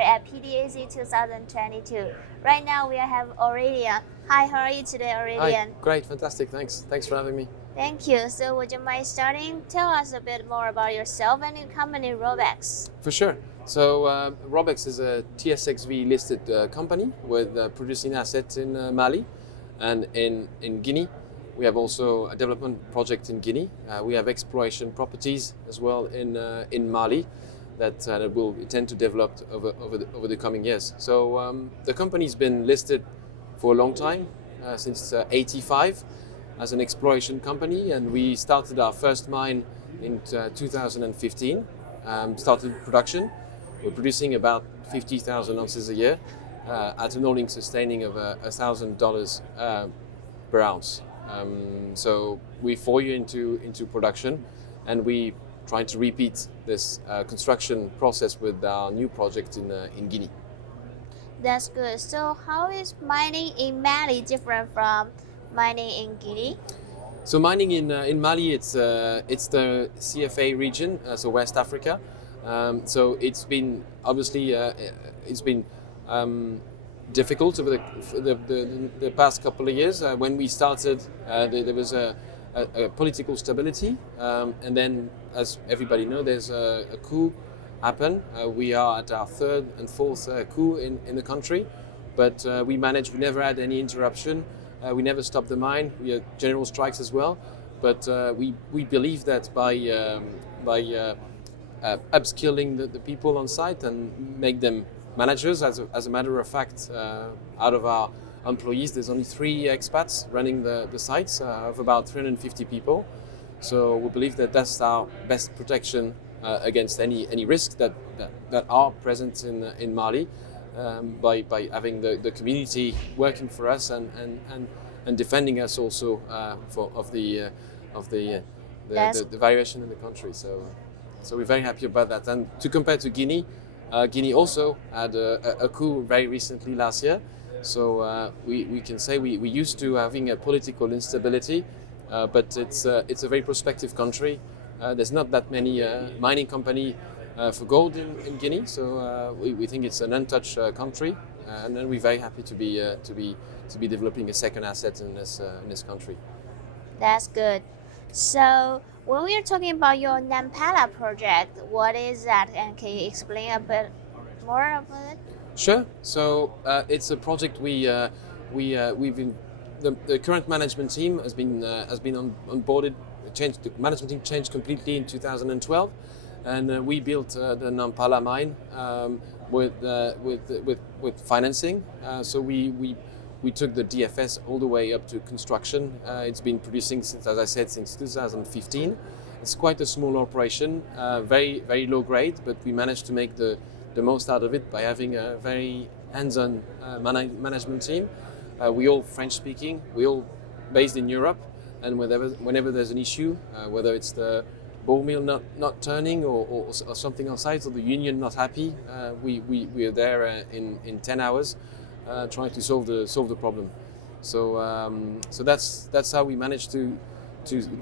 at PDAC 2022. Right now we have Aurélien. Hi, how are you today, Aurélien? Hi, great, fantastic, thanks for having me. Thank you. So would you mind starting? Tell us a bit more about yourself and your company, Robex. For sure. So Robex is a TSXV listed company with producing assets in Mali and in Guinea. We have also a development project in Guinea. We have exploration properties as well in Mali that we'll intend to develop over the coming years. So the company's been listed for a long time, since 85 as an exploration company, and we started our first mine in 2015, started production. We're producing about 50,000 ounces a year at an all-in sustaining of $1,000 per ounce. So we 4 years into production, and we trying to repeat this construction process with our new project in Guinea. That's good. So how is mining in Mali different from mining in Guinea? So mining in Mali, it's the CFA region, so West Africa. So it's been obviously difficult over the past couple of years. When we started, there was a political stability, and then, as everybody knows, there's a coup happen. We are at our third and fourth coup in the country, but we never had any interruption. We never stopped the mine. We had general strikes as well, but we believe that by upskilling the people on site and make them managers, as a matter of fact, out of our employees, there's only 3 expats running the sites of about 350 people. So we believe that that's our best protection against any risks that are present in Mali, by having the community working for us and defending us also of the variation in the country. So we're very happy about that. And to compare to Guinea, Guinea also had a coup very recently last year. So we can say we used to having a political instability, but it's a very prospective country. There's not that many mining company for gold in Guinea, so we think it's an untouched country, and then we're very happy to be developing a second asset in this country. That's good. So when we are talking about your Nampala project, what is that, and can you explain a bit more about it? Sure. So it's a project we've been. The current management team has been onboarded. The management team changed completely in 2012, and we built the Nampala mine with financing. So we took the DFS all the way up to construction. It's been producing since 2015. It's quite a small operation, very very low grade, but we managed to make the most out of it by having a very hands-on management team. We all French speaking, we all based in Europe, and whenever there's an issue, whether it's the ball mill not turning or something on site, or the union not happy, we are there in 10 hours trying to solve the problem. So that's how we managed to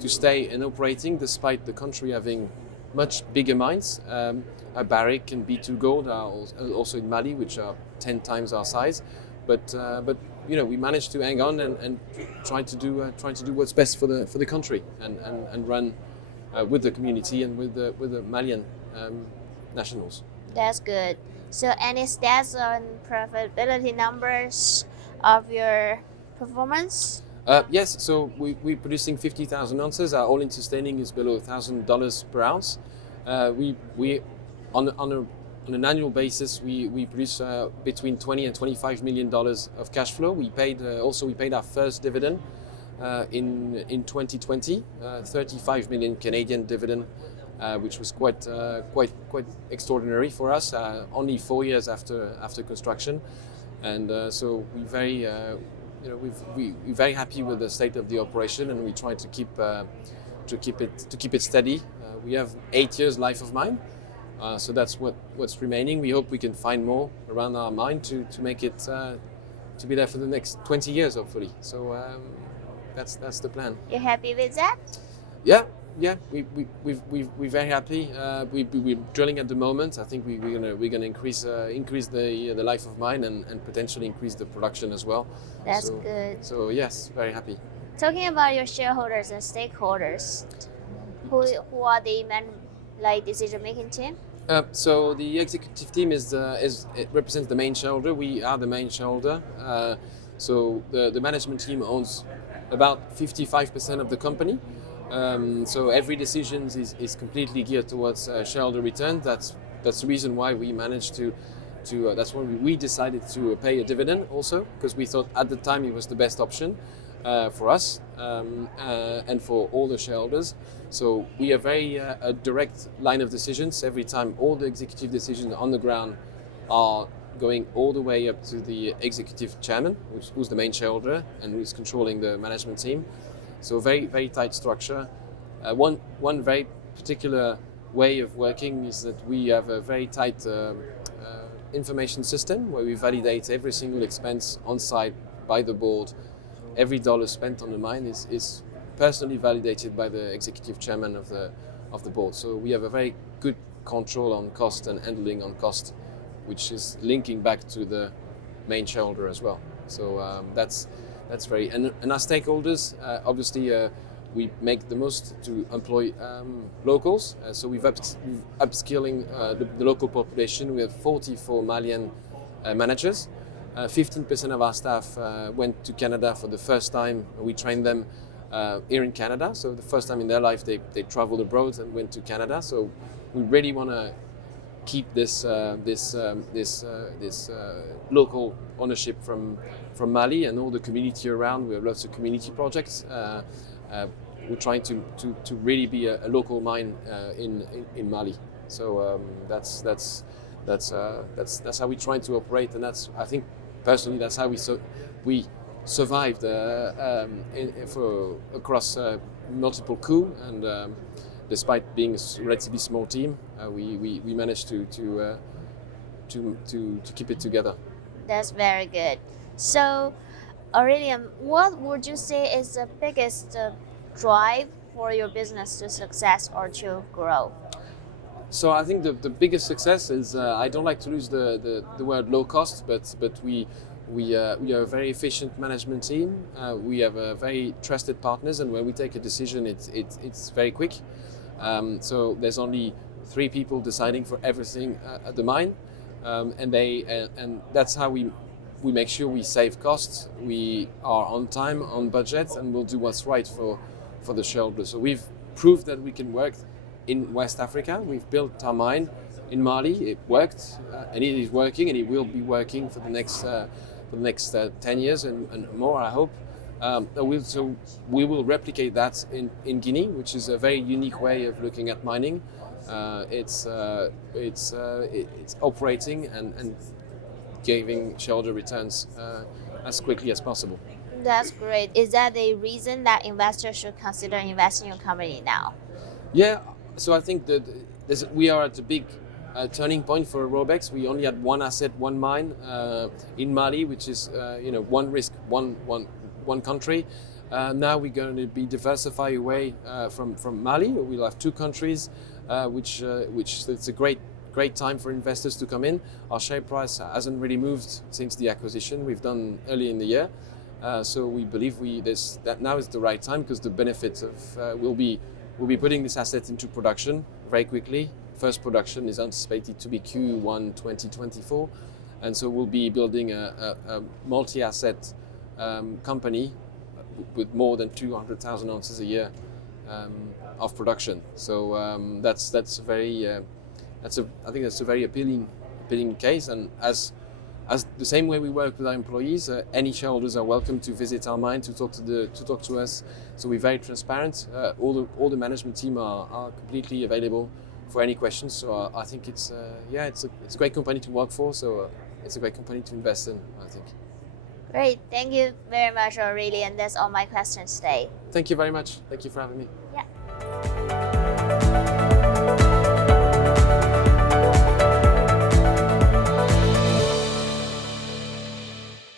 stay and operating despite the country having much bigger mines. A Barrick and B2 Gold are also in Mali, which are 10 times our size, but we managed to hang on and trying to do what's best for the country and run with the community and with the Malian nationals. That's good. So any stats on profitability numbers of your performance? Yes, so we're producing 50,000 ounces. Our all-in sustaining is below $1,000 per ounce. We on an annual basis, we produce between $20 and $25 million of cash flow. We paid our first dividend in 2020, 35 million Canadian dividend, which was quite extraordinary for us. Only 4 years after construction, and so we're very we're very happy with the state of the operation, and we try to keep it steady. We have 8 years life of mine. So that's what's remaining. We hope we can find more around our mine to make it to be there for the next 20 years, hopefully. So that's the plan. You're happy with that? Yeah, yeah, we're very happy. We're drilling at the moment. I think we're gonna increase the life of mine and potentially increase the production as well. That's good. So yes, very happy. Talking about your shareholders and stakeholders, who are the main decision-making team? So the executive team it represents the main shareholder. We are the main shareholder. So the management team owns about 55% of the company. So every decision is completely geared towards shareholder return. That's the reason why we managed to that's why we decided to pay a dividend also, because we thought at the time it was the best option for us and for all the shareholders. So we have a direct line of decisions. Every time all the executive decisions on the ground are going all the way up to the executive chairman, who's the main shareholder and who's controlling the management team. So very, very tight structure. One very particular way of working is that we have a very tight information system where we validate every single expense on site by the board. Every dollar spent on the mine is personally validated by the executive chairman of the board. So we have a very good control on cost and handling on cost, which is linking back to the main shareholder as well. So that's very, and our stakeholders, obviously we make the most to employ locals. So we've upskilling the local population. We have 44 Malian managers. 15% of our staff went to Canada for the first time. We trained them here in Canada. So the first time in their life they traveled abroad and went to Canada. So we really want to keep this local ownership from Mali and all the community around. We have lots of community projects. We're trying to really be a local mine in Mali. So that's how we're trying to operate, and that's, I think personally, that's how we survived across multiple coups, and despite being a relatively small team, we managed to keep it together. That's very good. So, Aurélien, what would you say is the biggest drive for your business to success or to grow? So I think the biggest success is, I don't like to use the word low cost, but we are a very efficient management team. We have very trusted partners, and when we take a decision, it's very quick. So there's only 3 people deciding for everything at the mine, and that's how we make sure we save costs. We are on time, on budget, and we'll do what's right for the shareholders. So we've proved that we can work in West Africa. We've built our mine in Mali. It worked, and it is working, and it will be working for the next 10 years and more, I hope. So we will replicate that in Guinea, which is a very unique way of looking at mining. It's operating and giving shareholder returns as quickly as possible. That's great. Is that the reason that investors should consider investing in your company now? Yeah. So I think that we are at a big turning point for Robex. We only had one asset, one mine in Mali, which is one risk, one country. Now we're going to be diversified away from Mali. We'll have 2 countries, which it's a great time for investors to come in. Our share price hasn't really moved since the acquisition we've done early in the year. So we believe that now is the right time, because the benefits of we'll be putting this asset into production very quickly. First production is anticipated to be Q1 2024, and so we'll be building a multi-asset company with more than 200,000 ounces a year of production. So I think that's a very appealing case, and as the same way we work with our employees, any shareholders are welcome to visit our mine to talk to us. So we're very transparent. All the management team are completely available for any questions. So I think it's a great company to work for. So it's a great company to invest in, I think. Great. Thank you very much, Aurélien. That's all my questions today. Thank you very much. Thank you for having me. Yeah.